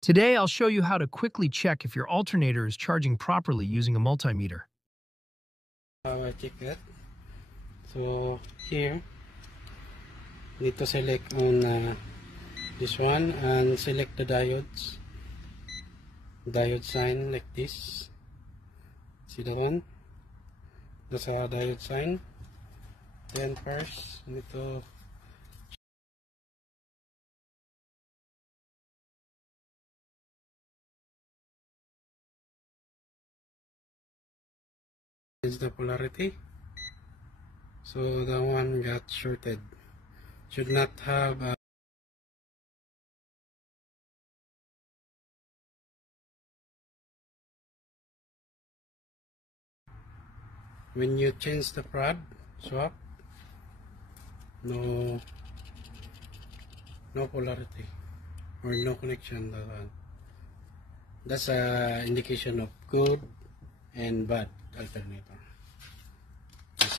Today, I'll show you how to quickly check if your alternator is charging properly using a multimeter. Check that. So here, need to select on this one and select the diodes. Diode sign like this. See that one? That's a diode sign. Then first, need to change the polarity. So that one got shorted. Should not have when you change the prod swap, no polarity or no connection. That's a indication of good and bad alternator.